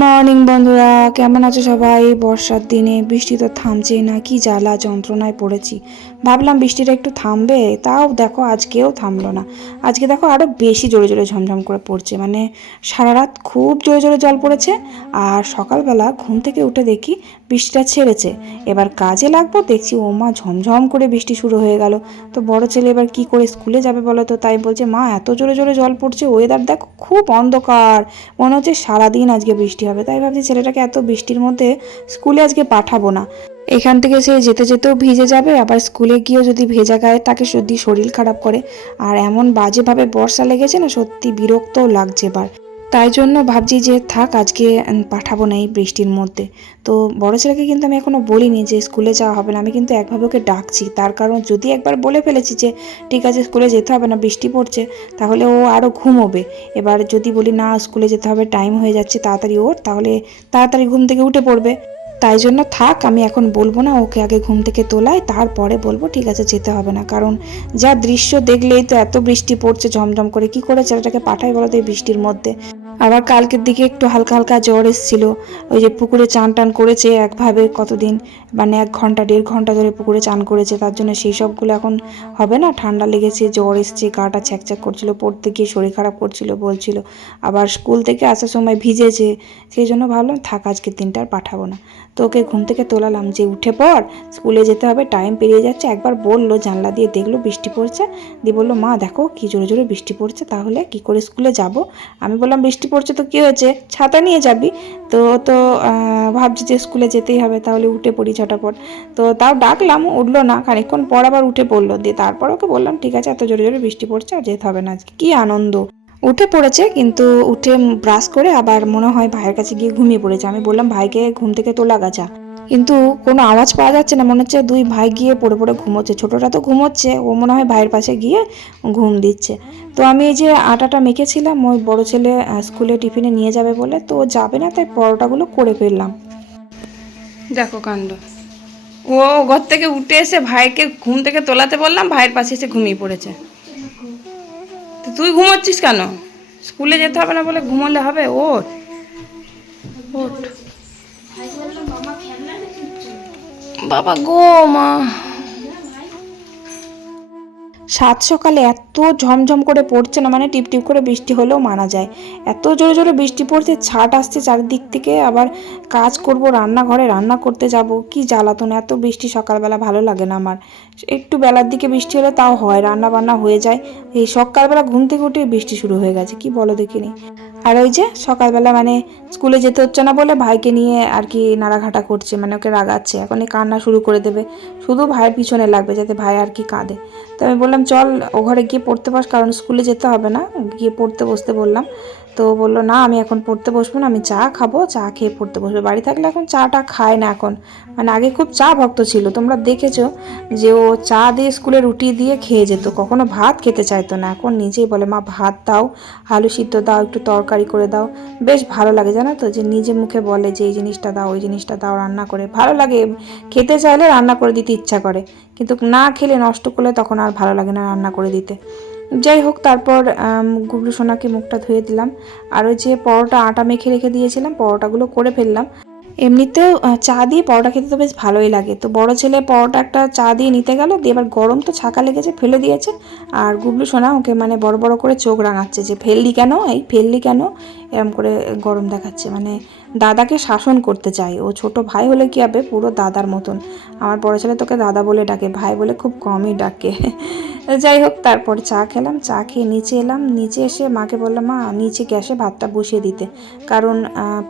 Morning বন্ধুরা। কেমন আছো সবাই? বর্ষার দিনে বৃষ্টি তো থামছেই না, কি জ্বালা, যন্ত্রণায় পড়েছি। ভাবলাম বৃষ্টিটা একটু থামবে, তাও দেখো আজকেও থামলো না। আজকে দেখো আরও বেশি জোরে জোরে ঝমঝম করে পড়ছে মানে সারা রাত খুব জোরে জোরে জল পড়েছে আর সকালবেলা ঘুম থেকে উঠে দেখি বৃষ্টিটা ছেড়েছে। এবার কাজে লাগবো, দেখছি ও মা ঝমঝম করে বৃষ্টি শুরু হয়ে গেল। তো বড় ছেলে এবার কি করে স্কুলে যাবে বলো তো? তাই বলছে, মা, এত জোরে জোরে জল পড়ছে ওয়েদার দেখো খুব অন্ধকার। মনে হচ্ছে সারাদিন আজকে বৃষ্টি হবে। তাই ভাবছি ছেলেটাকে এত বৃষ্টির মধ্যে স্কুলে আজকে পাঠাবো না। এখান থেকে সে যেতে যেতেও ভিজে যাবে, আবার স্কুলে গিয়েও যদি ভেজা গায়ে তাকে সত্যি শরীর খারাপ করে। আর এমন বাজেভাবে বর্ষা লেগেছে না, সত্যি বিরক্তও লাগছে এবার। তাই জন্য ভাবছি যে থাক, আজকে পাঠাবো না এই বৃষ্টির মধ্যে। তো বড় ছেলেকে কিন্তু আমি এখনও বলিনি যে স্কুলে যাওয়া হবে না, আমি কিন্তু একভাবে ওকে ডাকছি। তার কারণ যদি একবার বলে ফেলেছি যে, ঠিক আছে, স্কুলে যেতে হবে না, বৃষ্টি পড়ছে, তাহলে ও আরও ঘুমোবে। এবার যদি বলি, না, স্কুলে যেতে হবে, টাইম হয়ে যাচ্ছে, তাড়াতাড়ি ওর তাহলে তাড়াতাড়ি ঘুম থেকে উঠে পড়বে। তাই জন্য থাক, আমি এখন বলব না, ওকে আগে ঘুম থেকে তোলায় তারপরে বলব, ঠিক আছে, যেতে হবে না। কারণ যা দৃশ্য দেখলেই তো এত বৃষ্টি পড়ছে, ঝমঝম করে, কি করে ছেলেটাকে পাঠাই বলো তো এই বৃষ্টির মধ্যে? আবার কালকের দিকে একটু হালকা হালকা জ্বর এসেছিল। ওই যে পুকুরে চান টান করেছে একভাবে কতদিন মানে এক ঘণ্টা, দেড় ঘণ্টা ধরে পুকুরে চান করেছে, তার জন্য সেই সবগুলো এখন হবে না। ঠান্ডা লেগেছে, জ্বর এসছে, গাটা ছ্যাকছ্যাক করছিল, পড়তে গিয়ে শরীর খারাপ করছিল, বলছিল। আবার স্কুল থেকে আসার সময় ভিজেছে, সেই জন্য ভাবলাম, থাক, আজকের দিনটা আর পাঠাবো না। তো ওকে ঘুম থেকে তোলালাম, যে উঠে পর স্কুলে যেতে হবে টাইম পেরিয়ে যাচ্ছে। একবার বলল, জানলা দিয়ে দেখল, বৃষ্টি পড়ছে। দিয়ে বলল, মা, দেখো, কি জোরে জোরে বৃষ্টি পড়ছে, তাহলে কি করে স্কুলে যাব? আমি বললাম, বৃষ্টি পড়ছে তো কী হয়েছে? ছাতা নিয়ে যাবি। তো তো ভাবছি যে স্কুলে যেতেই হবে, তাহলে উঠে পড়ি ঝটাপট। তো তাও ডাকলাম, উঠল না, খানিকক্ষণ পর আবার উঠে পড়ল। দিয়ে তারপর ওকে বললাম, ঠিক আছে, এত জোরে জোরে বৃষ্টি পড়ছে, আর যেতে হবে না আজকে। কী আনন্দ। উঠে পড়েছে, কিন্তু উঠে ব্রাশ করে আবার মনে হয় ভাইয়ের কাছে গিয়ে ঘুমিয়ে পড়েছে। আমি বললাম, ভাইকে ঘুম থেকে তোলা গাছা। কিন্তু কোনো আওয়াজ পাওয়া যাচ্ছে না। মনে হচ্ছে দুই ভাই গিয়ে পড়ে পড়ে ঘুমোচ্ছে। ছোটোটা তো ঘুমোচ্ছে। ও মনে হয় ভাইয়ের পাশে গিয়ে ঘুম দিচ্ছে। তো আমি এই যে আটাটা মেখেছিলাম ওই বড় ছেলে স্কুলে টিফিনে নিয়ে যাবে বলে। তো ও যাবে না তাই পরোটাগুলো করে ফেললাম। দেখো কাণ্ড। ও ঘর থেকে উঠে এসে ভাইকে ঘুম থেকে তোলাতে বললাম ভাইয়ের পাশে এসে ঘুমিয়ে পড়েছে। তো তুই ঘুমোচ্ছিস কেন? স্কুলে যেতে হবে না বলে ঘুমোলে হবে? ওঠ। ওঠ। বাবা গো মা। সাত সকালে এত ঝমঝম করে পড়ছে না মানে টিপ টিপ করে বৃষ্টি হলেও মানা যায়। এত জোরে জোরে বৃষ্টি পড়ছে ছাট আসছে চারিদিক থেকে, আবার কাজ করব রান্নাঘরে, রান্না করতে যাব, কি জ্বালাতন, এত বৃষ্টি সকালবেলা ভালো লাগে না আমার। একটু বেলার দিকে বৃষ্টি হলে তাও হয় রান্না বান্না হয়ে যায়। এই সকালবেলা ঘুম থেকে উঠে বৃষ্টি শুরু হয়ে গেছে, কি বলো দেখিনি। আর ওই যে সকালবেলা মানে স্কুলে যেতে হচ্ছে না বলে ভাইকে নিয়ে আর কি নাড়াঘাটা করছে মানে ওকে রাগাচ্ছে, এখন এই কান্না শুরু করে দেবে। শুধু ভাইয়ের পিছনে লাগবে, যাতে ভাই আর কি কাঁদে। তো আমি বললাম, চল ও ঘরে গিয়ে পড়তে বস কারণ স্কুলে যেতে হবে না। গিয়ে পড়তে বসতে বললাম। তো বলল, না, আমি এখন পড়তে বসবো না, আমি চা খাব, চা খেয়ে পড়তে বসবো। বাড়ি থাকলে এখন চাটা খায় না এখন। মানে আগে খুব চা ভক্ত ছিল, তোমরা দেখেছ যে ও চা দিয়ে স্কুলে রুটি দিয়ে খেয়ে যেত, কখনো ভাত খেতে চাইতো না। এখন নিজেই বলে, মা, ভাত দাও, আলু সিদ্ধ দাও, একটু তরকারি করে দাও। বেশ ভালো লাগে, জানো তো, যে নিজে মুখে বলে যে, এই জিনিসটা দাও, ওই জিনিসটা দাও, রান্না করে। ভালো লাগে, খেতে চাইলে রান্না করে দিতে ইচ্ছা করে, কিন্তু না খেলে নষ্ট করলে তখন আর ভালো লাগে না রান্না করে দিতে। যাই হোক, তারপর গুবলু সোনাকে মুখটা ধুয়ে দিলাম। আর ওই যে পরোটা আটা মেখে রেখে দিয়েছিলাম, পরোটাগুলো করে ফেললাম। এমনিতেও চা দিয়ে পরোটা খেতে তো বেশ ভালোই লাগে। তো বড় ছেলে পরোটা একটা চা দিয়ে নিতে গেল, দিয়ে এবার গরম তো ছাকা লেগেছে, ফেলে দিয়েছে। আর গুবলু সোনা ওকে মানে বড় বড় করে চোখ রাঙাচ্ছে যে, ফেললি কেন? এই ফেললি কেন? এরম করে গরম দেখাচ্ছে। মানে দাদাকে শাসন করতে চাই। ও ছোট ভাই হলে কি হবে? পুরো দাদার মতন। আমার বড় ছেলে তোকে দাদা বলে ডাকে, ভাই বলে খুব কমই ডাকে। যাই হোক, তারপর চা খেলাম, চা খেয়ে নিচে এলাম। নিচে এসে মাকে বললাম, মা, নিচে গ্যাসে ভাতটা বসিয়ে দিতে। কারণ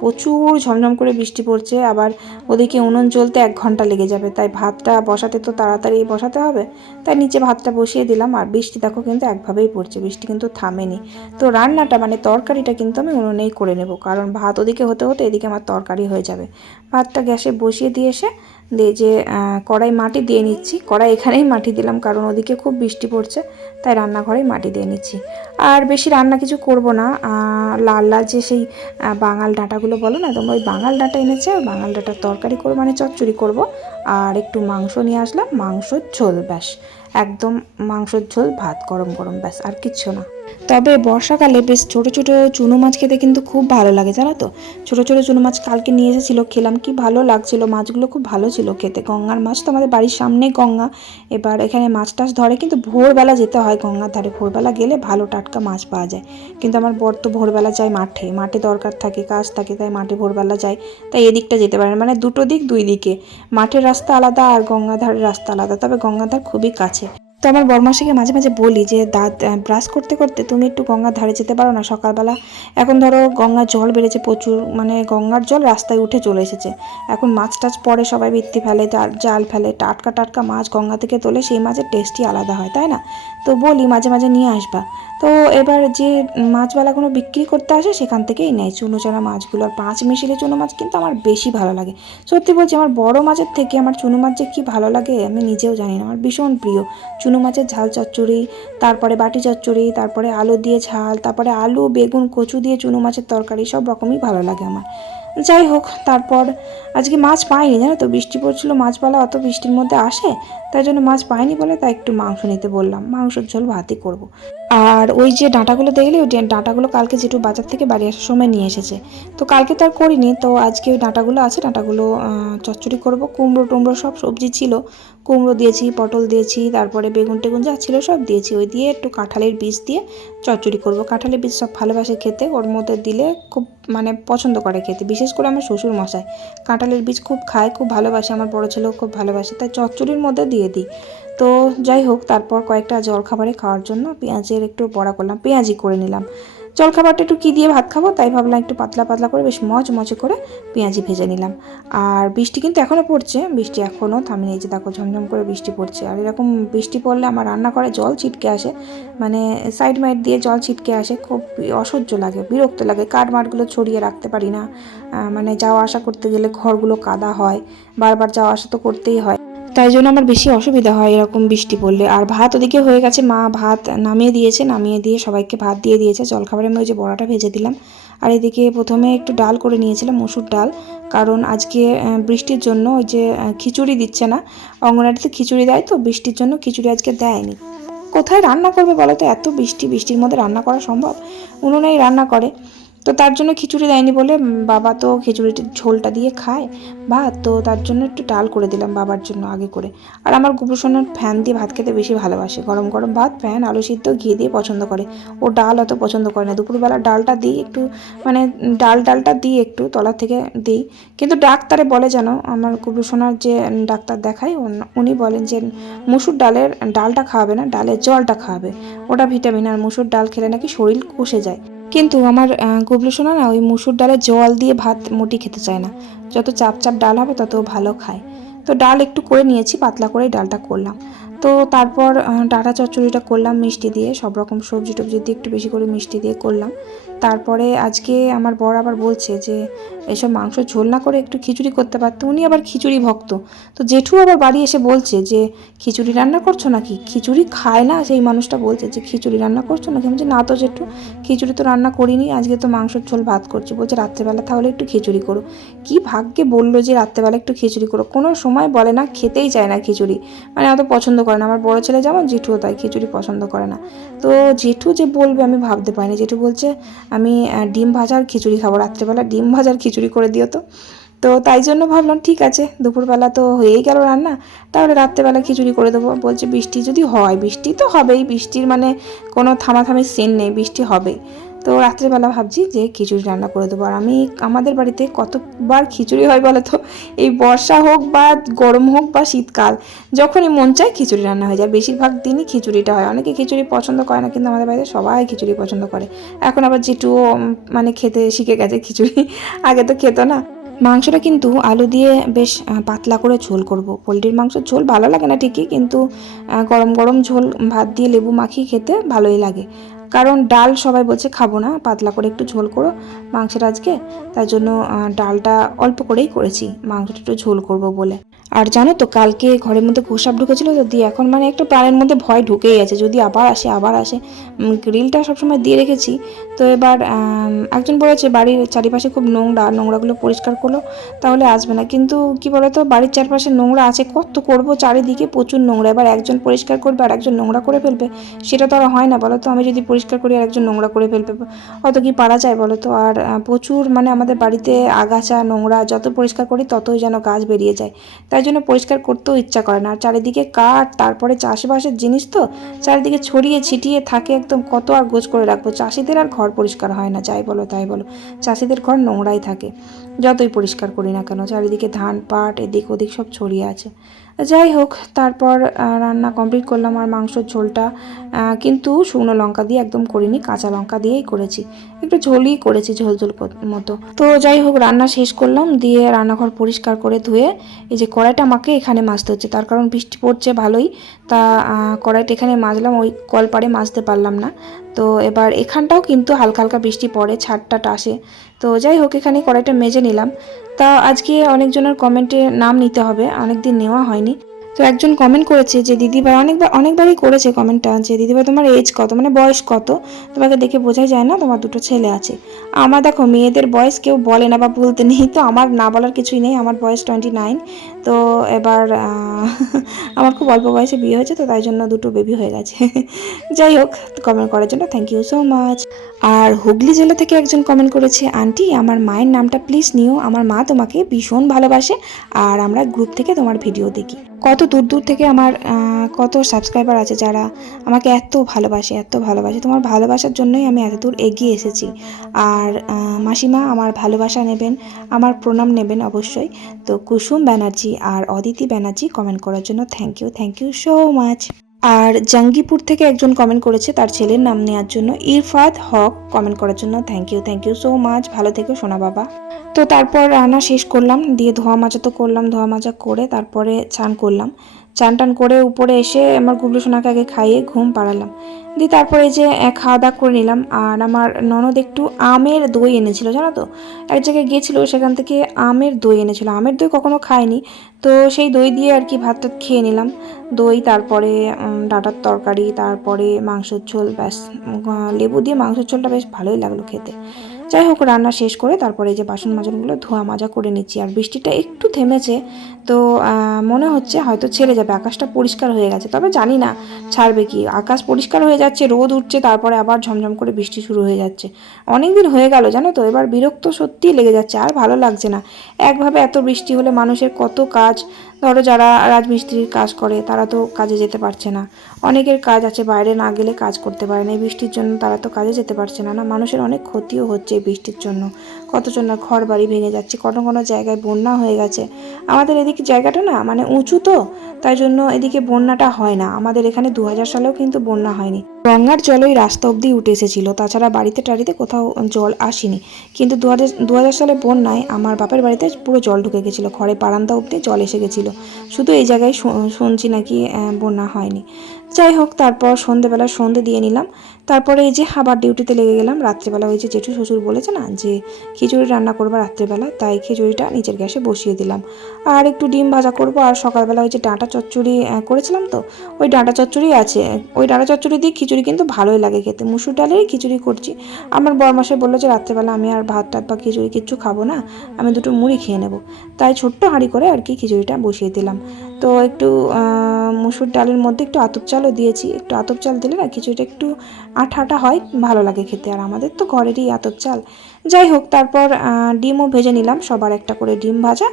প্রচুর ঝমঝম করে বৃষ্টি পড়ছে, আবার ওদিকে উনুন জ্বলতে এক ঘণ্টা লেগে যাবে। তাই ভাতটা বসাতে তো তাড়াতাড়ি বসাতে হবে। তাই নিচে ভাতটা বসিয়ে দিলাম। আর বৃষ্টি দেখো কিন্তু একভাবেই পড়ছে, বৃষ্টি কিন্তু থামেনি। তো রান্নাটা মানে তরকারিটা কিন্তু আমি উনুনেই করে নেব। কারণ ভাত ওদিকে হতে হতে এদিকে আমার তরকারি হয়ে যাবে। ভাতটা গ্যাসে বসিয়ে দিয়ে এসে দিয়ে যে কড়াই মাটি দিয়ে নিচ্ছি। কড়াই এখানেই মাটি দিলাম, কারণ ওদিকে খুব বৃষ্টি পড়ছে, তাই রান্নাঘরেই মাটি দিয়ে নিচ্ছি। আর বেশি রান্না কিছু করব না লাল লাল যে সেই বাঙাল ডাঁটাগুলো বলো না, তোমরা ওই বাঙাল ডাঁটা এনেছে? ওই বাঙাল ডাঁটার তরকারি করব মানে চচ্চড়ি করব। আর একটু মাংস নিয়ে আসলাম, মাংসর ঝোল ব্যাস, একদম মাংসর ঝোল ভাত গরম গরম ব্যাস, আর কিচ্ছু না। তবে বর্ষাকালে বেশ ছোট ছোট চুনো মাছ খেতে কিন্তু খুব ভালো লাগে, জানো তো? ছোট ছোট চুনো মাছ কালকে নিয়ে এসেছিল, খেলাম কি ভালো লাগছিল, মাছগুলো খুব ভালো ছিল খেতে। গঙ্গার মাছ তো আমাদের বাড়ির সামনেই গঙ্গা। এবার এখানে মাছ টাছ ধরে, কিন্তু ভোরবেলা যেতে হয় গঙ্গার ধারে। ভোরবেলা গেলে ভালো টাটকা মাছ পাওয়া যায়। কিন্তু আমার বর তো ভোরবেলা যায় মাঠে মাঠে দরকার থাকে, কাজ থাকে, তাই মাঠে ভোরবেলা যায়। তাই এদিকটা যেতে পারে। মানে দুটো দিক দুই দিকে। মাঠের রাস্তা আলাদা আর গঙ্গাধারের রাস্তা আলাদা, তবে গঙ্গাধার খুবই কাছে। তো আমার বরমাসিকে মাঝে মাঝে বলি যে, দাঁত ব্রাশ করতে করতে তুমি একটু গঙ্গার ধারে যেতে পারো না সকালবেলা। এখন ধরো গঙ্গার জল বেড়েছে প্রচুর মানে গঙ্গার জল রাস্তায় উঠে চলে এসেছে। এখন মাছ টাছ পরে সবাই বৃত্তি ফেলে জাল- ফেলে, টাটকা টাটকা মাছ গঙ্গা থেকে তোলে, সেই মাছের টেস্টই আলাদা হয়, তাই না? তো বলি মাঝে মাঝে নিয়ে আসবা। তো এবার যে মাছওয়ালাগুলো বিক্রি করতে আসে, সেখান থেকেই নেয়। চুনো চানা মাছগুলো আর পাঁচ মিশিলে চুনো মাছ কিন্তু আমার বেশি ভালো লাগে। সত্যি বলছি, আমার বড় মাছের থেকে আমার চুনো মাছ যে কী ভালো লাগে, আমি নিজেও জানি না। আমার ভীষণ প্রিয়। চুনো মাছের ঝাল চচ্চড়ি, তারপরে বাটি চচ্চড়ি, তারপরে আলু দিয়ে ঝাল, তারপরে আলু, বেগুন, কচু দিয়ে চুনো মাছের তরকারি, সব রকমই ভালো লাগে আমার। যাই হোক, তারপর আজকে মাছ পাইনি, জানো তো? বৃষ্টি পড়ছিল, মাছপালা অত বৃষ্টির মধ্যে আসে? তাই জন্য মাছ পাইনি বলে তাই একটু মাংস নিতে বললাম। মাংসের ঝোল ভাতই করব। আর ওই যে ডাঁটাগুলো দেখলে, ওই ডাঁটাগুলো কালকে যেটু বাজার থেকে বাড়ি আসার সময় নিয়ে এসেছে। তো কালকে তো আর করিনি, তো আজকে ওই ডাঁটাগুলো আছে, ডাঁটাগুলো চচ্চড়ি করব। কুমড়ো টুমড়ো সব সবজি ছিল। কুমড়ো দিয়েছি, পটল দিয়েছি, তারপরে বেগুন টেগুন যা ছিল সব দিয়েছি। ওই দিয়ে একটু কাঁঠালের বীজ দিয়ে চচ্চড়ি করব। কাঁঠালের বীজ সব ভালোবাসে খেতে, ওর মধ্যে দিলে খুব মানে পছন্দ করে খেতে। বিশেষ করে আমার শ্বশুর মশাই কাঁঠালের বীজ খুব খায়, খুব ভালোবাসে, আমার বড় ছেলেও খুব ভালোবাসে। তাই চচ্চড়ির মধ্যে দিয়ে দিই। তো যাই হোক, তারপর কয়েকটা জলখাবারে খাওয়ার জন্য পেঁয়াজের একটু বড়া করলাম পেঁয়াজি করে নিলাম। জলখাবারটা একটু কী দিয়ে ভাত খাব? তাই ভাবলাম একটু পাতলা পাতলা করে বেশ মজ মচে করে পেঁয়াজি ভেজে নিলাম। আর বৃষ্টি কিন্তু এখনও পড়ছে, বৃষ্টি এখনও এই যে দেখো ঝমঝম করে বৃষ্টি পড়ছে। আর এরকম বৃষ্টি পড়লে আমার রান্না করে জল ছিটকে আসে মানে সাইড মাইড দিয়ে জল ছিটকে আসে, খুব অসহ্য লাগে, বিরক্ত লাগে। কাঠ মাঠগুলো ছড়িয়ে রাখতে পারি না। মানে যাওয়া আসা করতে গেলে ঘরগুলো কাদা হয়, বারবার যাওয়া আসা তো করতেই হয়। তাই জন্য আমার বেশি অসুবিধা হয় এরকম বৃষ্টি পড়লে। আর ভাত ওদিকে হয়ে গেছে, মা ভাত নামিয়ে দিয়েছে, নামিয়ে দিয়ে সবাইকে ভাত দিয়ে দিয়েছে। জলখাবারে আমি ওই যে বড়াটা ভেজে দিলাম। আর এদিকে প্রথমে একটু ডাল করে নিয়েছিলাম, মসুর ডাল। কারণ আজকে বৃষ্টির জন্য ওই যে খিচুড়ি দিচ্ছে না। অঙ্গনাটিতে খিচুড়ি দেয় তো, বৃষ্টির জন্য খিচুড়ি আজকে দেয়নি। কোথায় রান্না করবে বলো তো? এত বৃষ্টি, বৃষ্টির মধ্যে রান্না করা সম্ভব? উনুনেই রান্না করে। তো তার জন্য খিচুড়ি দেয়নি বলে বাবা তো খিচুড়িটির ঝোলটা দিয়ে খায় ভাত, তো তার জন্য একটু ডাল করে দিলাম বাবার জন্য আগে করে। আর আমার গুবুসোনার ফ্যান দিয়ে ভাত খেতে বেশি ভালোবাসে। গরম গরম ভাত, ফ্যান, আলু সিদ্ধ, ঘি দিয়ে পছন্দ করে। ও ডাল অত পছন্দ করে না। দুপুরবেলা ডালটা দিই একটু মানে ডাল ডালটা দিই একটু তলা থেকে দিই। কিন্তু ডাক্তারে বলে যেন, আমার গুবুসোনার যে ডাক্তার দেখায় উনি বলেন যে, মুসুর ডালের ডালটা খাওয়াবে না, ডালের জলটা খাওয়াবে। ওটা ভিটামিন, আর মুসুর ডাল খেলে নাকি শরীর কষে যায়। কিন্তু আমার গুবলু না ওই মুসুর ডালে জল দিয়ে ভাত মুটি খেতে চায় না। যত চাপ চাপ ডাল হবে তত ভালো খায়। তো ডাল একটু করে নিয়েছি, পাতলা করে ডালটা করলাম। তো তারপর ডাঁটা চচ্চড়িটা করলাম মিষ্টি দিয়ে সব রকম সবজি টবজি দিয়ে একটু বেশি করে মিষ্টি দিয়ে করলাম। তারপরে আজকে আমার বর আবার বলছে যে, এসব মাংস ঝোল না করে একটু খিচুড়ি করতে পারতো। উনি আবার খিচুড়ি ভক্ত। তো জেঠু আবার বাড়ি এসে বলছে যে, খিচুড়ি রান্না করছ নাকি? খিচুড়ি খায় না, সেই মানুষটা বলছে যে, খিচুড়ি রান্না করছ নাকি? আমি না তো জেঠু, খিচুড়ি তো রান্না করিনি, আজকে তো মাংসের ঝোল ভাত করছি। বলছে, রাত্রেবেলা তাহলে একটু খিচুড়ি করো। কি ভাগ্যে বলল যে, রাত্রেবেলা একটু খিচুড়ি করো। কোনো সময় বলে না, খেতেই চায় না খিচুড়ি। মানে অত পছন্দ করে না। আমার বড় ছেলে যেমন, জেঠুও তাই, খিচুড়ি পছন্দ করে না। তো জেঠু যে বলবে আমি ভাবতে পারিনি। জেঠু বলছে আমি ডিম ভাজার খিচুড়ি খাব রাত্রেবেলা। ডিম ভাজার খিচুড়ি করে দিও তো। তো তাই জন্য ভাবলাম, ঠিক আছে, দুপুরবেলা তো হয়েই গেল রান্না, তাহলে রাত্রেবেলা খিচুড়ি করে দেবো। বলছে, বৃষ্টি যদি হয়, বৃষ্টি তো হবেই। বৃষ্টির মানে কোনো থামাথামি সেন নেই, বৃষ্টি হবেই। তো রাত্রেবেলা ভাবছি যে খিচুড়ি রান্না করে দেবো। আর আমি আমাদের বাড়িতে কতবার খিচুড়ি হয় বলে তো? এই বর্ষা হোক বা গরম হোক বা শীতকাল, যখনই মন চায় খিচুড়ি রান্না হয়ে যায়। বেশিরভাগ দিনই খিচুড়িটা হয়। অনেকে খিচুড়ি পছন্দ করে না, কিন্তু আমাদের বাড়িতে সবাই খিচুড়ি পছন্দ করে। এখন আবার যেটুও মানে খেতে শিখে গেছে খিচুড়ি। আগে তো খেত না। মাংসটা কিন্তু আলু দিয়ে বেশ পাতলা করে ঝোল করব। পোলট্রির মাংসের ঝোল ভালো লাগে না ঠিকই, কিন্তু গরম গরম ঝোল ভাত দিয়ে লেবু মাখিয়ে খেতে ভালোই লাগে। কারণ ডাল সবাই বলছে খাব না, পাতলা করে একটু ঝোল করো মাংসের আজকে। তার জন্য ডালটা অল্প করেই করেছি, মাংসটা একটু ঝোল করব বলে। আর জানো তো, কালকে ঘরের মধ্যে ঘোষাপ ঢুকেছিল, তো দিয়ে এখন মানে একটা প্রাণের মধ্যে ভয় ঢুকেই আছে। যদি আবার আসে আবার আসে গ্রিলটা সবসময় দিয়ে রেখেছি। তো এবার একজন বলেছে বাড়ির চারিপাশে খুব নোংরা, নোংরাগুলো পরিষ্কার করল, তাহলে আসবে না। কিন্তু কি বলতো, বাড়ির চারপাশে নোংরা আছে, কত করব? চারিদিকে প্রচুর নোংরা। এবার একজন পরিষ্কার করবে আর একজন নোংরা করে ফেলবে, সেটা তো আর হয় না বলো তো আমি যদি পরিষ্কার করি আর একজন নোংরা করে ফেলবে। অত কি পারা যায় বলো তো আর প্রচুর মানে আমাদের বাড়িতে আগাছা, নোংরা যত পরিষ্কার করি ততই যেন গাছ বেরিয়ে যায়। তাই জন্য পরিষ্কার করতেও ইচ্ছা করে না। আর চারিদিকে কাঠ, তারপরে চাষবাসের জিনিস তো, চারিদিকে ছড়িয়ে ছিটিয়ে থাকে একদম কত আর গোছ করে রাখব? চাষিদের আর ঘর পরিষ্কার হয় না, যাই বলো তাই বলো। চাষিদের ঘর নোংরাই থাকে। যতই পরিষ্কার করি না কেন, চারিদিকে ধান, পাট এদিক ওদিক সব ছড়িয়ে আছে। যাই হোক, তারপর রান্না কমপ্লিট করলাম আর মাংসর ঝোলটা। কিন্তু শুকনো লঙ্কা দিয়ে একদম করিনি, কাঁচা লঙ্কা দিয়েই করেছি। একটু ঝোলই করেছি ঝোল ঝোল মতো। তো যাই হোক, রান্না শেষ করলাম, দিয়ে রান্নাঘর পরিষ্কার করে ধুয়ে এই যে কড়াইটা আমাকে এখানে মাজতে হচ্ছে, তার কারণ বৃষ্টি পড়ছে ভালোই। তা কড়াইটা এখানে মাজলাম, ওই কলপাড়ে মাজতে পারলাম না। তো এবার এখানটাও কিন্তু হালকা হালকা বৃষ্টি পড়ে ছাড়টাটা আসে তো যাই হোক, এখানে কড়াইটা মেজে নিলাম। তা আজকে অনেকজনের কমেন্টে নাম নিতে হবে, অনেকদিন নেওয়া হয়নি। তো একজন কমেন্ট করেছে যে, দিদিভাই, অনেকবার, অনেকবারই করেছে কমেন্টটা যে, দিদিভাই, তোমার এজ কত? মানে বয়স কত? তোমাকে দেখে বোঝাই যায় না, তোমার দুটো ছেলে আছে। আমার দেখো, মেয়েদের বয়স কেউ বলে না বা বলতে নেই, তো আমার না বলার কিছুই নেই, আমার বয়স টোয়েন্টি নাইন তো এবার আমার খুব অল্প বয়সে বিয়ে হয়েছে, তো তাই জন্য দুটো বেবি হয়ে গেছে। যাই হোক কমেন্ট করার জন্য থ্যাংক ইউ সো মাচ আর হুগলি জেলা থেকে একজন কমেন্ট করেছে, আন্টি, আমার মায়ের নামটা প্লিজ নিও, আমার মা তোমাকে ভীষণ ভালোবাসে, আর আমরা গ্রুপ থেকে তোমার ভিডিও দেখি। কত দূর দূর থেকে আমার কত সাবস্ক্রাইবার আছে যারা আমাকে এত ভালোবাসে এত ভালোবাসে। তোমার ভালোবাসার জন্যই আমি এত দূর এগিয়ে এসেছি। আর মাসিমা আমার ভালোবাসা নেবেন, আমার প্রণাম নেবেন অবশ্যই। তো কুসুম ব্যানার্জি আর অদিতি ব্যানার্জি কমেন্ট করার জন্য thank you thank you so much আর জাঙ্গিপুর থেকে একজন কমেন্ট করেছে তার ছেলের নাম নেওয়ার জন্য। ইরফাত হক কমেন্ট করার জন্য। Thank you thank you so much ভালো থেকো সোনা বাবা। তো তারপর রান্না শেষ করলাম। দিয়ে ধোয়া মাজা তো করলাম, ধোয়া মাজা করে তারপরে চান করলাম। চান টান করে উপরে এসে আমার গুবলু সোনাকে আগে খাইয়ে ঘুম পাড়ালাম। দিয়ে তারপরে যে খাওয়া দাওয়া করে নিলাম। আর আমার ননদ একটু আমের দই এনেছিল, জানো তো? এক জায়গায় গিয়েছিল, সেখান থেকে আমের দই এনেছিল। আমের দই কখনো খাইনি। তো সেই দই দিয়ে আর কি ভাত টাত খেয়ে নিলাম। দই, তারপরে ডাঁটার তরকারি, তারপরে মাংসের ঝোল, ব্যাস লেবু দিয়ে মাংসের ঝোলটা বেশ ভালোই লাগল খেতে। যাই হোক, রান্না শেষ করে তারপরে এই যে বাসন মাজানগুলো ধোয়া মাজা করে নিচ্ছি। আর বৃষ্টিটা একটু থেমেছে, তো মনে হচ্ছে হয়তো ছেড়ে যাবে। আকাশটা পরিষ্কার হয়ে গেছে, তবে জানি না ছাড়বে কি। আকাশ পরিষ্কার হয়ে যাচ্ছে, রোদ উঠছে, তারপরে আবার ঝমঝম করে বৃষ্টি শুরু হয়ে যাচ্ছে। অনেক দিন হয়ে গেল, জানো তো? এবার বিরক্ত সত্যিই লেগে যাচ্ছে, আর ভালো লাগছে না। একভাবে এত বৃষ্টি হলে মানুষের কত কাজ ধরো যারা রাজমিস্ত্রির কাজ করে, তারা তো কাজে যেতে পারছে না। অনেকের কাজ আছে, বাইরে না গেলে কাজ করতে পারে না। এই বৃষ্টির জন্য তারা তো কাজে যেতে পারছে না না? মানুষের অনেক ক্ষতিও হচ্ছে এই বৃষ্টির জন্য। কতজনের ঘর বাড়ি ভেঙে যাচ্ছে, কোনো কোনো জায়গায় বন্যা হয়ে গেছে। আমাদের এদিকে জায়গাটা না মানে উঁচু তো, তাই জন্য এদিকে বন্যাটা হয় না। আমাদের এখানে দু হাজার সালেও কিন্তু বন্যা হয়নি। গঙ্গার জল ওই রাস্তা অবধি উঠে এসেছিল, তাছাড়া বাড়িতে টাড়িতে কোথাও জল আসেনি। কিন্তু দু হাজার দু হাজার সালে বন্যায় আমার বাপের বাড়িতে পুরো জল ঢুকে গেছিল, ঘরে বারান্দা অবধি জল এসে গেছিল। শুধু এই জায়গায় শুনছি নাকি বন্যা হয়নি। যাই হোক, তারপর সন্ধেবেলা সন্ধে দিয়ে নিলাম। তারপরে এই যে আবার ডিউটিতে লেগে গেলাম, রাত্রেবেলা ওই যে জেঠু শ্বশুর বলেছে না যে খিচুড়ি রান্না করব রাত্রেবেলা, তাই খিচুড়িটা নিচের গ্যাসে বসিয়ে দিলাম। আর একটু ডিম ভাজা করব, আর সকালবেলা ওই যে ডাঁটা চচ্চড়ি করেছিলাম তো, ওই ডাঁটা চচ্চড়ি আছে। ওই ডাঁটা চচ্চড়ি দিয়ে খিচুড়ি কিন্তু ভালোই লাগে খেতে। মুসুর ডালেরই খিচুড়ি করছি। আমার বরমাসে বলল যে রাত্রেবেলা আমি আর ভাত টাত বা খিচুড়ি কিচ্ছু খাব না, আমি দুটো মুড়ি খেয়ে নেব। তাই ছোট্ট হাঁড়ি করে আর কি খিচুড়িটা বসিয়ে দিলাম। তো একটু মুসুর ডালের মধ্যে একটু আতপ চালও দিয়েছি, একটু আতপ চাল দিলে না খিচুড়িটা একটু আঠাটা আঠা হয়, ভালো লাগে খেতে। আর আমাদের তো ঘরেরই আতপ চাল। যাই হোক, তারপর ডিমও ভেজে নিলাম, সবার একটা করে ডিম ভাজা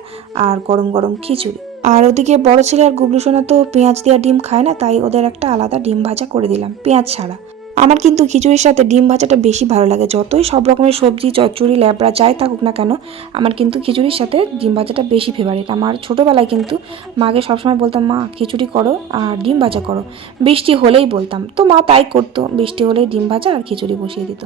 আর গরম গরম খিচুড়ি। আর ওদিকে বড় ছেলে আর গুবলু সোনা তো পেঁয়াজ দেওয়া ডিম খায় না, তাই ওদের একটা আলাদা ডিম ভাজা করে দিলাম, পেঁয়াজ ছাড়া। আমার কিন্তু খিচুড়ির সাথে ডিম ভাজাটা বেশি ভালো লাগে। যতই সব রকমের সবজি, চচ্চড়ি, ল্যাবড়া, যাই থাকুক না কেন, আমার কিন্তু খিচুড়ির সাথে ডিম ভাজাটা বেশি ফেভারিট আমার ছোটোবেলায় কিন্তু মাকে সবসময় বলতাম, মা, খিচুড়ি করো আর ডিম ভাজা করো। বৃষ্টি হলেই বলতাম। তো মা তাই করতো, বৃষ্টি হলেই ডিম ভাজা আর খিচুড়ি বসিয়ে দিত।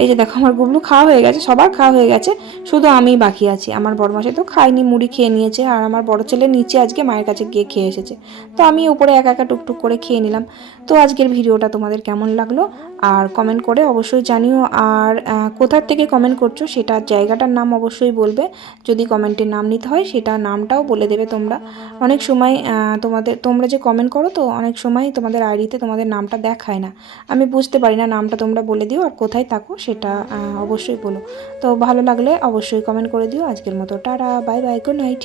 এই যে দেখো, আমার গুবলু খাওয়া হয়ে গেছে, সবার খাওয়া হয়ে গেছে, শুধু আমিই বাকি আছি। আমার বড় মাসে তো খাইনি মুড়ি খেয়ে নিয়েছে, আর আমার বড় ছেলে নিচে আজকে মায়ের কাছে গিয়ে খেয়ে এসেছে। তো আমি উপরে একা একা টুকটুক করে খেয়ে নিলাম। তো আজকের ভিডিওটা তোমাদের কেমন লাগল? আর কমেন্ট করে অবশ্যই জানিও। আর কোথার থেকে কমেন্ট করছ সেটা জায়গাটার নাম অবশ্যই বলবে। যদি কমেন্টের নাম নিতে হয় সেটা নামটাও বলে দেবে তোমরা। অনেক সময় তোমাদের, তোমরা যে কমেন্ট করো তো অনেক সময় তোমাদের আইডিতে তোমাদের নামটা দেখায় না। আমি বুঝতে পারি না নামটা তোমরা বলে দিও আর কোথায় থাকো সেটা অবশ্যই বলো। তো ভালো লাগলে অবশ্যই কমেন্ট করে দিও। আজকের মতো tata bye bye good night